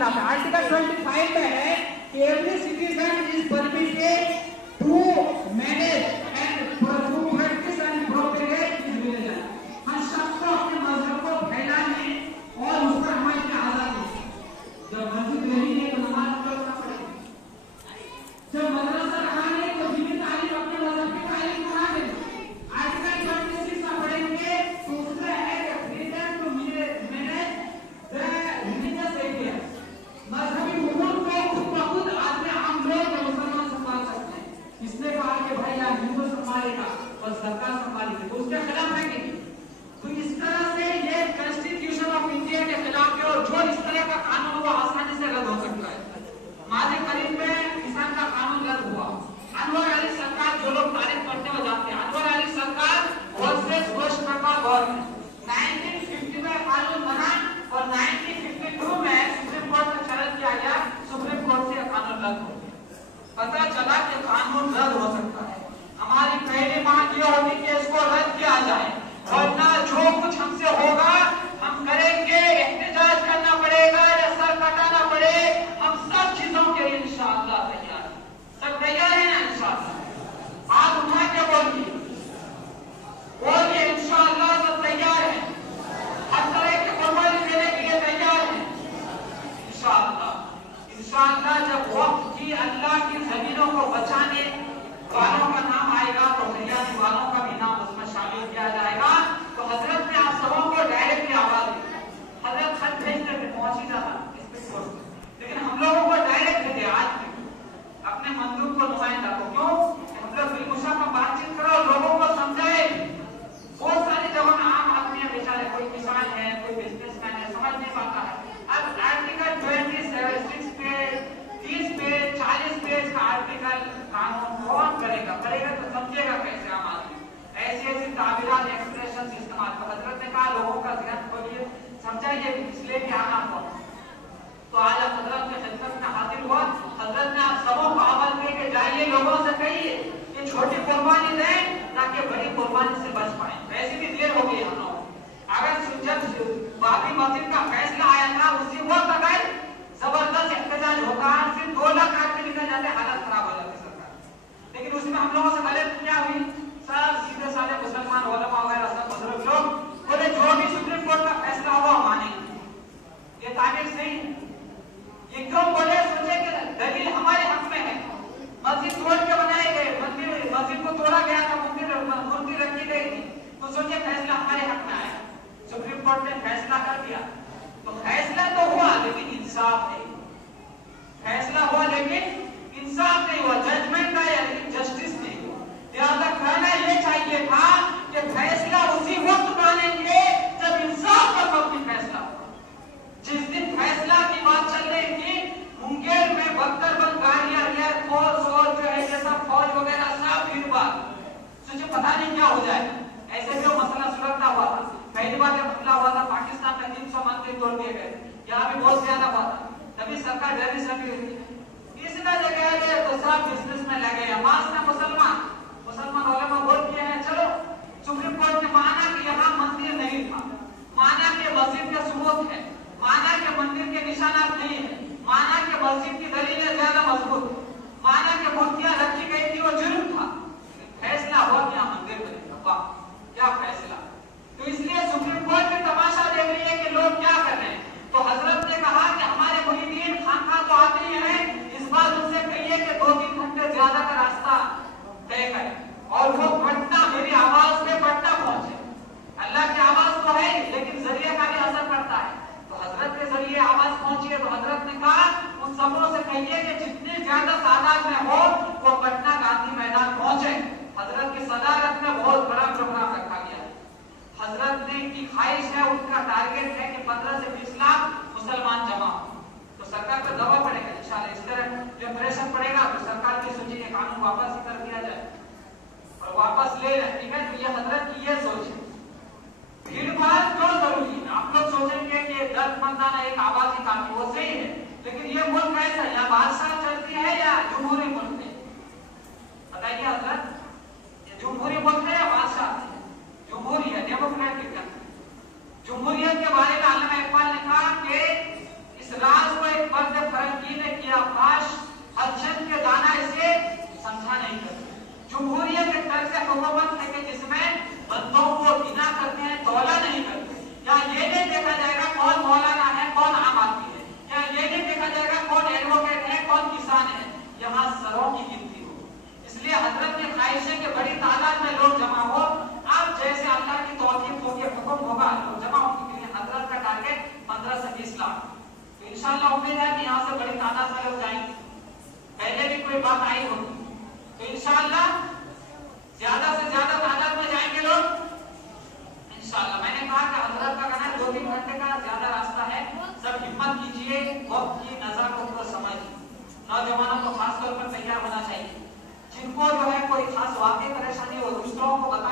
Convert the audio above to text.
खिलाफ है। आर्टिकल 25 में है कि every citizen is permitted to manage and propagate and propagate his religion. हम सबको अपने मजहब को फैलाने और उस पर हमारी आजादी है। जब मस्जिद नहीं है तो नमाज पढ़ना पड़ेगा, जब मदरसा रहा नहीं तो दीनी तालीम अपने मजहब की तालीम करा देना। आर्टिकल 26 में पढ़ेंगे तो उसमें है कि freedom to manage the religious area. मजहबी उमूर को खुद ब खुद आदमी आम लोग मुसलमान संभाल सकते हैं। इसने कहा कि भाई यार हिंदू संभालेगा और सरकार संभालेगी, तो उसके खिलाफ है कि तो इस तरह से ये कॉन्स्टिट्यूशन ऑफ इंडिया के खिलाफ है। और जो इस तरह का कानून वो आसानी से रद्द हो सकता है। माजी करीब में किसान का कानून रद्द हुआ। अनवर अली सरकार, जो लोग तारीफ करते हुए जाते हैं, अनवर अली सरकार वर्सेस वेस्ट बंगाल गवर्नमेंट, 1950 में कानून बना और 1952 में सुप्रीम कोर्ट में चैलेंज किया गया, सुप्रीम कोर्ट से कानून रद्द हो गया। पता चला कि कानून रद्द हो सकता है। हमारी पहली मांग ये होगी कि इसको रद्द किया जाए, वरना जो कुछ हमसे होगा हम करेंगे। एहतजाज करना पड़ेगा या सर कटाना पड़े, हम सब चीजों के लिए इंशाअल्लाह तैयार हैं। सब तैयार है ना इंशाअल्लाह? हाथ उठा के बोलिए, बोलिए इंशाअल्लाह सब तैयार हैं। हर तरह की कुर्बानी देने के लिए तैयार हैं इंशाअल्लाह। इंशाअल्लाह जब वक्त की अल्लाह की जमीनों को बचाने वालों का नाम आएगा तो हरियाणा वालों का भी नाम उसमें शामिल किया जाएगा। तो हजरत ने आप सबों को डायरेक्टली आवाज दी। हजरत खत भेजते थे, पहुंच ही जाता लेकिन हम लोगों को डायरेक्ट भेजे आज अपने मंदूब को नुमाइंदा को। क्यों? हम लोग बिलमुशा में बातचीत करो, लोगों को समझाए। बहुत सारी जगहों में आम आदमी है बेचारे, कोई किसान है, कोई बिजनेसमैन है, समझ नहीं पाता है। अब आर्टिकल 26 पे 30 पे 40 पेज का आर्टिकल कानून कौन करेगा? करेगा तो समझेगा कैसे आम आदमी? ऐसी ताबीरात एक्सप्रेशन इस्तेमाल। तो हजरत ने कहा लोगों का ध्यान खोलिए, समझाइए, इसलिए भी आना हुआ। तो आज हजरत के खिदमत में हाजिर हुआ। हजरत ने आप सबों को आवाज दे के जाइए, लोगों से कहिए कि छोटी कुर्बानी दें ताकि बड़ी कुर्बानी से बच पाए। वैसे भी देर हो गई हम लोग। अगर जब बाबरी मस्जिद का फैसला आया था उसी वक्त अगर जबरदस्त एहतजाज होता, सिर्फ 2 लाख आदमी निकल जाते, हालत खराब हो जाती सरकार। लेकिन उसमें हम लोगों से गलत क्या हुई? सब सीधे साधे मुसलमान उलमा वगैरह सब बुजुर्ग लोग बोले जो भी सुप्रीम कोर्ट का फैसला होगा मानेंगे। ये तारीख सही है। ये क्यों बोले? सोचे कि दलील हमारे हक में है। मस्जिद तोड़ के बनाए गए, मस्जिद को तोड़ा गया था, मूर्ति रखी गई थी, तो सोचे फैसला हमारे हक में आया। सुप्रीम कोर्ट ने फैसला कर दिया, तो फैसला तो हुआ लेकिन इंसाफ नहीं। फैसला हुआ लेकिन इंसाफ नहीं हुआ, जजमेंट आया लेकिन जस्टिस नहीं हुआ। लिहाजा कहना यह चाहिए था कि फैसला उसी वक्त मानेंगे जब इंसाफ का वक्त फैसला हुआ। जिस दिन फैसला की बात चल रही थी, मुंगेर में 72 गाड़ियां, एयरफोर्स और जो है ये सब फौज वगैरह सब भीड़ भाड़, सोचे पता नहीं क्या हो जाए। ऐसे भी वो मसला सुलझता हुआ था। पहली बार जब हमला हुआ था पाकिस्तान में 300 मंदिर तोड़ दिए गए, यहाँ भी बहुत ज्यादा हुआ था। तभी सरकार डरी सभी हुई थी। इसलिए जगह गए तो सब बिजनेस में लगे। मास में मुसलमान उलमा बोल किए हैं, चलो सुप्रीम कोर्ट ने माना कि यहाँ मंदिर नहीं था, माना कि मस्जिद के सबूत है, माना कि मंदिर के निशानात नहीं है, माना कि मस्जिद की दलीलें ज्यादा मजबूत, माना कि मूर्तियां रखी गई थी वो जुर्म था। फैसला हुआ कि यहाँ मंदिर बनेगा। वाह क्या फैसला! तो इसलिए सुप्रीम कोर्ट में तमाशा देख रही है कि लोग क्या कर रहे हैं। तो हजरत ने कहा कि हमारे मुरीदीन खानखा तो आते ही हैं, इस बार उनसे कहिए कि 2-3 घंटे ज्यादा का रास्ता तय करें और वो पटना, मेरी आवाज पे पटना पहुंचे। अल्लाह की आवाज तो है लेकिन जरिए का भी असर पड़ता है। तो हजरत के जरिए आवाज पहुंची है। तो हजरत ने कहा उन सबों से कहिए कि जितनी ज्यादा तादाद में हो वो पटना गांधी मैदान पहुंचे। हजरत की सदारत में बहुत बड़ा प्रोग्राम रखा गया है। हजरत ने की ख्वाहिश है, उनका टारगेट है कि 15 से 20 लाख मुसलमान जमा हो। तो सरकार पर दबाव पड़ेगा इंशाल्लाह। इस तरह जब प्रेशर पड़ेगा तो सरकार की सोची कि कानून वापस ही कर दिया जाए और वापस ले लें। ठीक है, तो ये हजरत की ये सोच है। भीड़ भाड़ क्यों जरूरी है? आप लोग सोचेंगे कि दर्दमंदाना एक आवाज ही काफी, वो सही है, लेकिन ये मुल्क कैसा है? यहाँ बादशाह चलती है या जमहूरी मुल्क है? बताइए हजरत, ये जमहूरी मुल्क है या बादशाह है? जमहूरी है, डेमोक्रेटिक कंट्री। जमहूरियत के बारे में अल्लामा इकबाल ने कहा कि इस राज को एक 20 लाख। तो इंशाल्लाह उम्मीद है कि यहाँ से बड़ी तादाद में लोग जाएंगे। पहले भी कोई बात आई होगी, तो इंशाल्लाह ज्यादा से ज्यादा तादाद में जाएंगे लोग इंशाल्लाह। मैंने कहा कि हजरत का कहना है 2-3 घंटे का ज्यादा रास्ता है, सब हिम्मत कीजिए, वक्त की नजर को पूरा समझिए। नौजवानों को खासतौर पर तैयार होना चाहिए, जिनको जो है कोई खास वाकई परेशानी हो दूसरों को बता